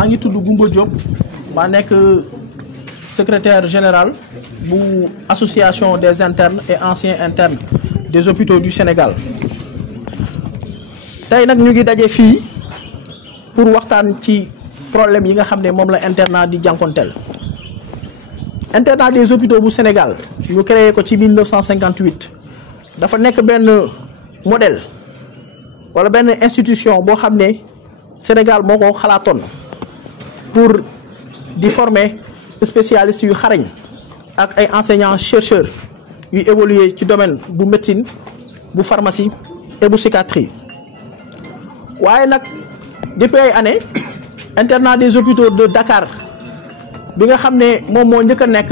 maa ngi tudd Goumba Diop maa nekk secrétaire général bu association des internes et anciens internes des hôpitaux du Sénégal. tey nag ñu ngi daje fii pour waxtaan ci problème yi nga xam ne moom la internat di jànkonteel. internat des hôpitaux bu Sénégal ñu créé ko ci 1958 dafa nekk benn modèle wala benn institution boo xam ne Sénégal moo ko xalaatoon pour di former spécialistes yu xarañ ak ay enseignants chercheurs yu évoluer ci domaine bu médecine bu pharmacie et bu psychiatrie. waaye nag depuis ay années internat des hôpitaux de Dakar bi nga xam ne moom moo njëkk a nekk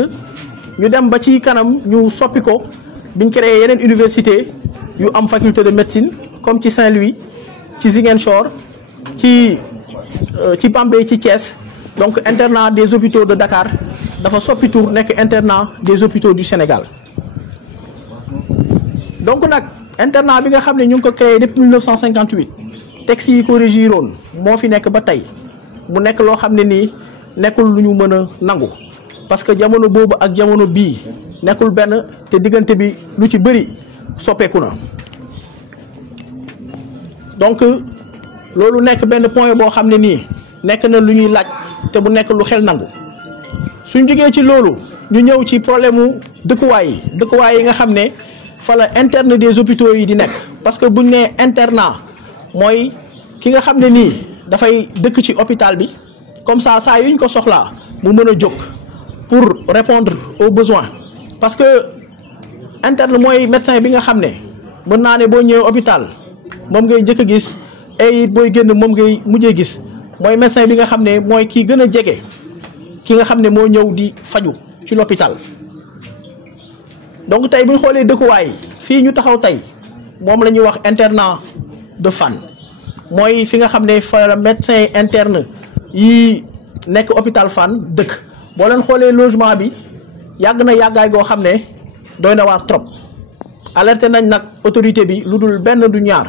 ñu dem ba ci kanam ñu soppi ko biñ créé yeneen université yu am faculté de médecine comme ci Saint-Louis ci Ziguinchor ci Bambey ci Thiès. donc internat des hôpitaux de Dakar dafa soppi tur nekk internat des hôpitaux du Sénégal. donc nag internat bi nga xam ne ñu ngi ko créé depuis 1958 textes yi ko régiroon moo fi nekk ba tey mu nekk loo xam ne nii nekkul lu ñu mën a nangu parce que jamono boobu ak jamono bii nekkul benn te diggante bi lu ci bëri soppeeku na. donc loolu nekk benn point boo xam ne nii nekk na lu ñuy laaj te bu nekk lu xel nangu suñ jógee ci loolu ñu ñëw ci problème mu dëkkuwaay yi nga xam ne fa la interne des hôpitaux yi di nekk. parce que buñ nee internat mooy ki nga xam ne nii dafay dëkk ci hôpital bi comme ça saa yuñ ko soxlaa mu mën a jóg pour répondre aux besoins. parce que interne mooy médecin bi nga xam ne mën naa ne boo ñëwee hôpital moom ngay njëkk a gis et booy génn moom ngay mujjee gis. mooy médecin bi nga xam ne mooy kii gën a jege ki nga xam ne moo ñëw di faju ci l'hôpital. donc tey bu ñu xoolee dëkkuwaay fii ñu taxaw tey moom la ñuy wax internat de Fann mooy fi nga xam ne fa la médecin interne yi nekk hôpital Fann dëkk. boo leen xoolee logement bi yàgg na yàggaay goo xam ne doy na waar trop alerté nañ nag autorité bi lu dul benn du ñaar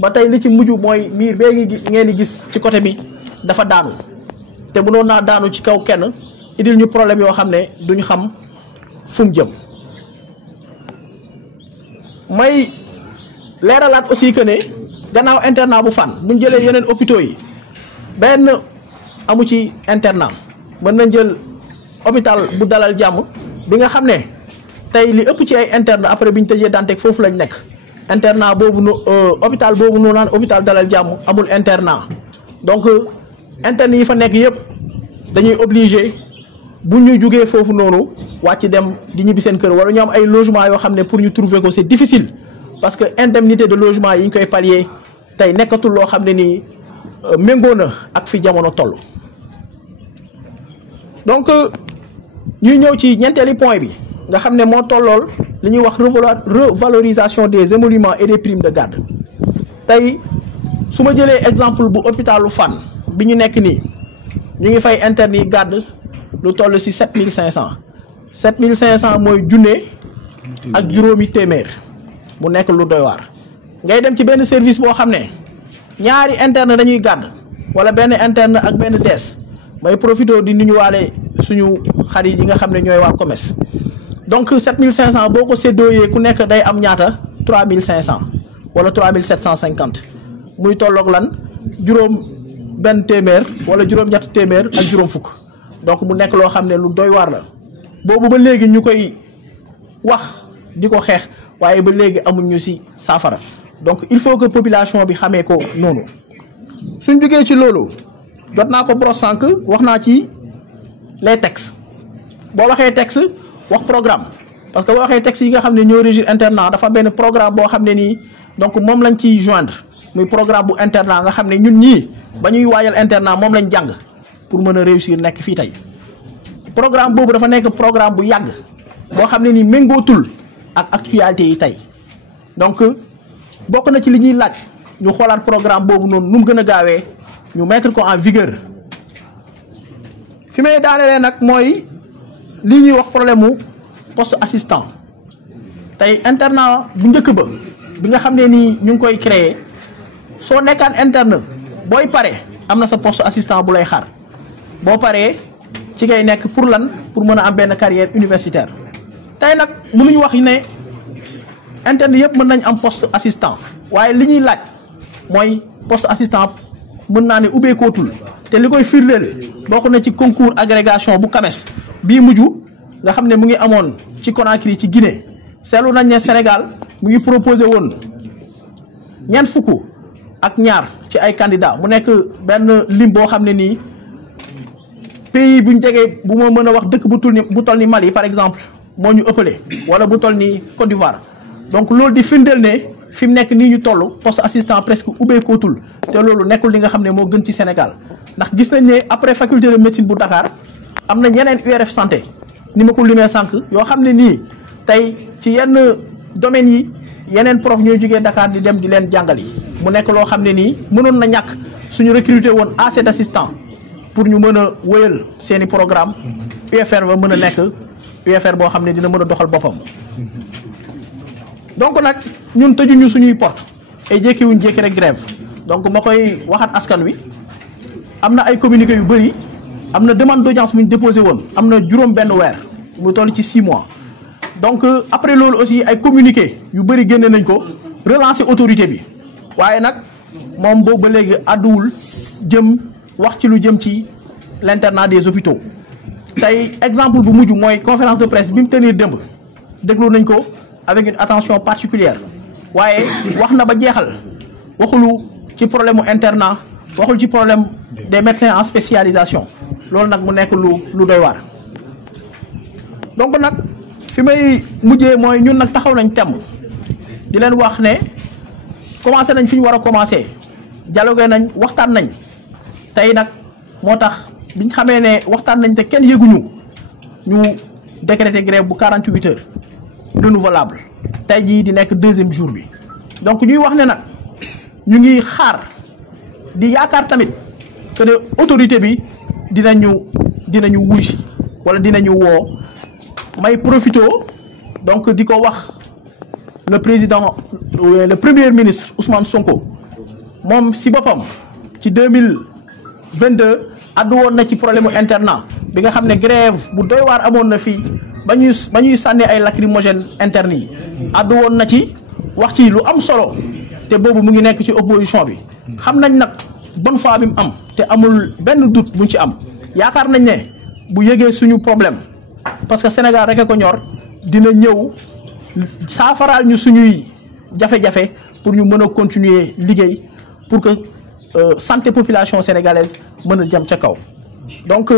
ba tey li ci mujj mooy miir bee ngeen di gis ci côté bi. dafa daanu te mënoon naa daanu ci kaw kenn indil ñu problème yoo xam ne duñu xam fu mu jëm. may leeralaat aussi que ne gannaaw internat bu Fann buñ jëlee yeneen hôpitaux yi benn amu ci internat. mën nañ jël hôpital bu Dalal Jàmm bi nga xam ne tey li ëpp ci ay interne après biñ tëjee Dantec foofu lañ nekk internat boobu hôpital boobu noonu naan hôpital Dalal Jàmm amul internat. donc interne yi fa nekk yëpp dañuy obligé bu ñu jugee foofu noonu wàcc dem di ñibbi seen kër wala ñu am ay logement yoo xam ne pour ñu trouver ko c'est difficile parce que indemnité de logement yi ñu koy pallier tey nekkatul loo xam ne nii méngoo na ak fi jamono toll. donc ñuy ñëw ci ñeenteeli point bi nga xam ne moo tollool li ñuy wax revalorisation des émoluments et des primes de garde. tey su ma jëlee exemple bu hôpitalu Fann bi ñu nekk nii ñu ngi fay interne yi garde lu toll ci 7500 7500 mooy junne ak juróomi téeméer mu nekk lu doy waar. ngay dem ci benn service boo xam ne ñaari interne dañuy garde wala benn interne ak benn dees may profité di nuyu waale suñu xarit yi nga xam ne ñooy waa commerce. donc 7500 boo ko séddooyee ku nekk day am ñaata 3500 wala 3750. muy tolloog lan juróom benn téeméer wala juróom ñett téeméer ak juróom fukk donc mu nekk loo xam ne lu doy waar la boobu ba léegi ñu koy wax di ko xeex waaye ba léegi amuñu ci saafara. donc il faut que population bi xamee ko noonu suñ jógee ci loolu jot naa ko brosse sànq wax naa ci les textes boo waxee texte wax programme parce que boo waxee texte yi nga xam ne ñoo régir internat dafa benn programme boo xam ne nii donc moom lañ ciy joindre. muy programme bu internat nga xam ne ñun ñii ba ñuy waajal internat moom lañ jàng pour mën a réussir nekk fii tey programme boobu dafa nekk programme bu yàgg boo xam ne ni méngootul ak actualité yi tey donc bokk na ci li ñuy laaj ñu xoolaat programme boobu noonu nu mu gën a gaawee ñu mettre ko en vigueur. fi may daanelee nag mooy li ñuy wax problème mu poste assistant tey internat bu njëkk ba bi nga xam ne nii ñu ngi koy créer soo nekkaan interne booy pare am na sa poste assistant bu lay xaar boo paree ci ngay nekk pour lan pour mën a am benn carrière universitaire. tey nag mënuñu wax ne interne yëpp mën nañ am poste assistant waaye li ñuy laaj mooy poste assistant mën naa ne ubbeekootul te li koy firndeel bokk na ci concours agrégation bu CAMES bii mujj nga xam ne mu ngi amoon ci Conakry ci Guinée seetlu nañ ne Sénégal mu ngi proposé woon ñeent fukk ak ñaar ci ay candidats mu nekk benn lim boo xam ne nii pays buñ jegee bu ma mën a wax dëkk bu toll ni Mali par exemple moo ñu ëppale wala bu toll ni Côte d'Ivoire donc loolu di firndeel ne fi mu nekk nii ñu toll poste assistant presque ubbeekootul te loolu nekkul li nga xam ne moo gën ci Sénégal ndax gis nañ ne après faculté de médecine bu Dakar am na ñeneen URF santé ni ma ko limee sànq yoo xam ne nii tey ci yenn domaines yi yeneen prof ñooy jógee Dakar di dem di leen jàngali mu nekk loo xam ne nii mënoon na ñàkk suñu recruter woon assez d'assistants pour ñu mën a wéyal seen i programme UFR ba mën a nekk UFR boo xam ne dina mën a doxal boppam. donc nag ñun tëjuñu suñuy porte ay jékkiwuñ jékki rek grève donc ma koy waxat askan wi am na ay communiqué yu bëri am na demande d'audience bu ñu déposé woon am na juróom benn weer mu toll ci 6 mois donc après loolu aussi ay communiqué yu bëri génne nañ ko relancer autorité bi waaye nag moom boobu ba léegi àdduwul jëm wax ci lu jëm ci l'internat des hôpitaux tey exemple bu mujj mooy conférence de presse bi mu tenir démb déglu nañ ko avec une attention particulière waaye wax na ba jeexal waxulu ci problème mu internat waxul ci problème des médecins en spécialisation loolu nag mu nekk lu doy waar. donc nag fi may mujjee mooy ñun nag taxaw nañ temm di leen wax ne commencé nañ fi ñu war a commencé dialogué nañ waxtaan nañ tey nag moo tax biñ xamee ne waxtaan nañ te kenn yëguñu ñu décréter grève bu 48 heures renouvelable tey jii di nekk 2e jour bi donc ñuy wax ne nag ñu ngi xaar di yaakaar tamit que ne autorité bi dinañu wuy si wala dinañu woo may profito donc di ko wax le premier ministre Ousmane Sonko moom si boppam ci 2022 addu woon na ci problème mu internat bi nga xam ne grève bu doy waar amoon na fii ba ñuy sànni ay lacrymogène interne yi addu woon na ci wax ci lu am solo te boobu mu ngi nekk ci opposition bi xam nañ nag bonne foi bi mu am te amul benn doute buñ ci am yaakaar nañ ne bu yëgee suñu problème parce que Sénégal rek a ko ñor dina ñëw saafaraal ñu suñuy jafe-jafe pour ñu mën a continuer liggéey pour que santé population sénégalaise mën a jëm ca kaw. donc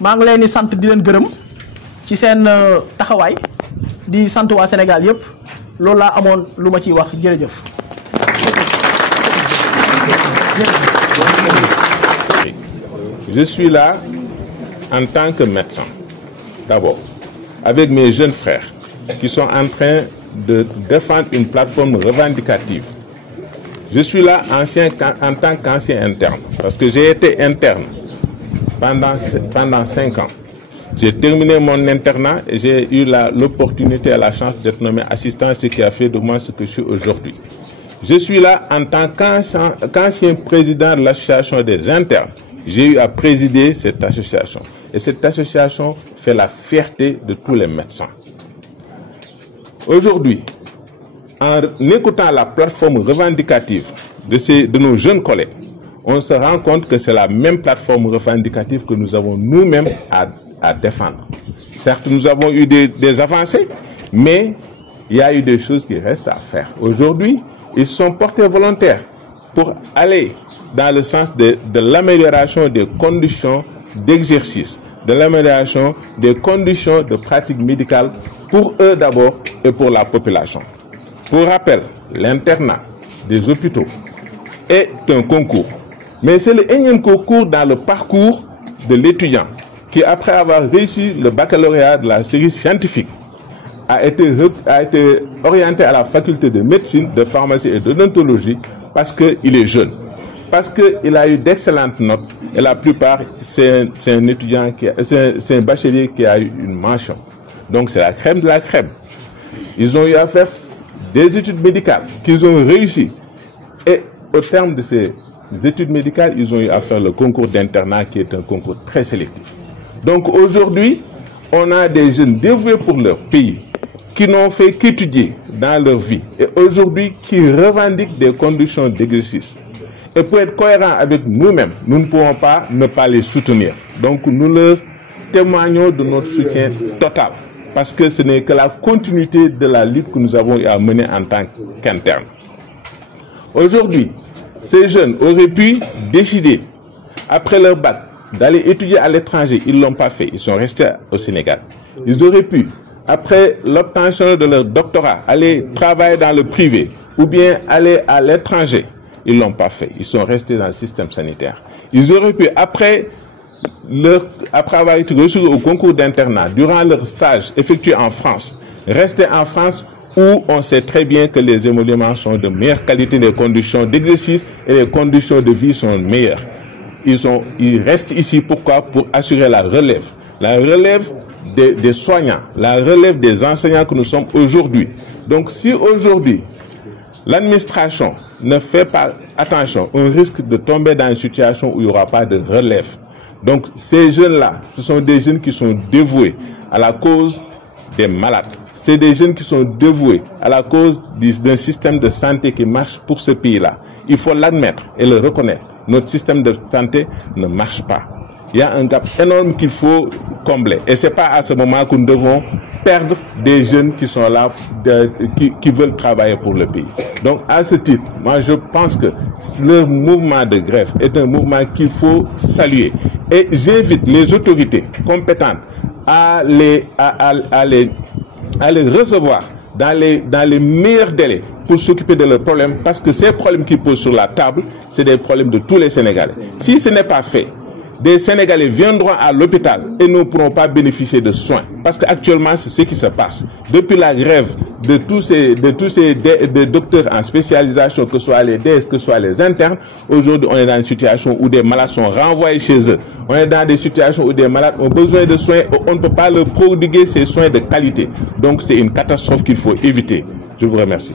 maa ngi leen di sant di leen gërëm ci seen taxawaay di sant waa Sénégal yëpp loolu laa amoon lu ma ciy wax jërëjëf. Je suis là en tant que médecin, d'abord, avec mes jeunes frères qui sont en train de défendre une plateforme revendicative. Je suis là en tant qu'ancien interne, parce que j'ai été interne pendant 5 ans. J'ai terminé mon internat et j'ai eu l'opportunité et la chance d'être nommé assistant, ce qui a fait de moi ce que je suis aujourd'hui. Je suis là en tant qu'ancien président de l'association des internes. J'ai eu à présider cette association. Et cette association fait la fierté de tous les médecins. Aujourd'hui, en écoutant la plateforme revendicative de nos jeunes collègues, on se rend compte que c'est la même plateforme revendicative que nous avons nous-mêmes à défendre. Certes, nous avons eu des avancées, mais il y a eu des choses qui restent à faire. Aujourd'hui, ils sont portés volontaires pour aller dans le sens de l'amélioration des conditions d'exercice, de l'amélioration des conditions de pratique médicale pour eux d'abord et pour la population. Pour rappel, l'internat des hôpitaux est un concours, mais c'est le énième concours dans le parcours de l'étudiant qui, après avoir réussi le baccalauréat de la série scientifique, a été orienté à la faculté de médecine, de pharmacie et d'odontologie parce qu'il est jeune, parce qu'il a eu d'excellentes notes et la plupart, c'est un étudiant, c'est un bachelier qui a eu une mention. Donc c'est la crème de la crème. Ils ont eu à faire des études médicales qu'ils ont réussi. Et au terme de ces études médicales, ils ont eu à faire le concours d'internat qui est un concours très sélectif. Donc aujourd'hui, on a des jeunes dévoués pour leur pays, qui n'ont fait qu'étudier dans leur vie et aujourd'hui qui revendiquent des conditions d'exercice. Et pour être cohérent avec nous-mêmes, nous ne pouvons pas ne pas les soutenir. Donc nous leur témoignons de notre soutien total parce que ce n'est que la continuité de la lutte que nous avons à mener en tant qu'interne. Aujourd'hui, ces jeunes auraient pu décider, après leur bac, d'aller étudier à l'étranger. Ils ne l'ont pas fait, ils sont restés au Sénégal. Ils auraient pu, après l'obtention de leur doctorat, aller travailler dans le privé ou bien aller à l'étranger. Ils ne l'ont pas fait, ils sont restés dans le système sanitaire. Ils auraient pu, après avoir été reçus au concours d'internat, durant leur stage effectué en France, rester en France où on sait très bien que les émoluments sont de meilleure qualité, les conditions d'exercice et les conditions de vie sont meilleures. Ils restent ici, pourquoi? Pour assurer la relève des soignants, la relève des enseignants que nous sommes aujourd'hui. Donc si aujourd'hui, l'administration ne fait pas attention, on risque de tomber dans une situation où il n'y aura pas de relève. Donc ces jeunes-là, ce sont des jeunes qui sont dévoués à la cause des malades. C'est des jeunes qui sont dévoués à la cause d'un système de santé qui marche pour ce pays-là. Il faut l'admettre et le reconnaître. Notre système de santé ne marche pas. Il y a un gap énorme qu'il faut combler. Et ce n'est pas à ce moment que nous devons perdre des jeunes qui sont là, qui veulent travailler pour le pays. Donc à ce titre, moi je pense que le mouvement de grève est un mouvement qu'il faut saluer. Et j'invite les autorités compétentes à les recevoir dans les meilleurs délais pour s'occuper de leurs problèmes, parce que ces problèmes qu'ils posent sur la table, c'est des problèmes de tous les Sénégalais. Si ce n'est pas fait, des Sénégalais viendront à l'hôpital et ne pourront pas bénéficier de soins. Parce qu'actuellement, c'est ce qui se passe. Depuis la grève de tous ces docteurs en spécialisation, que ce soit les DS, que ce soit les internes, aujourd'hui, on est dans une situation où des malades sont renvoyés chez eux. On est dans des situations où des malades ont besoin de soins, on ne peut pas leur prodiguer ces soins de qualité. Donc, c'est une catastrophe qu'il faut éviter. Je vous remercie.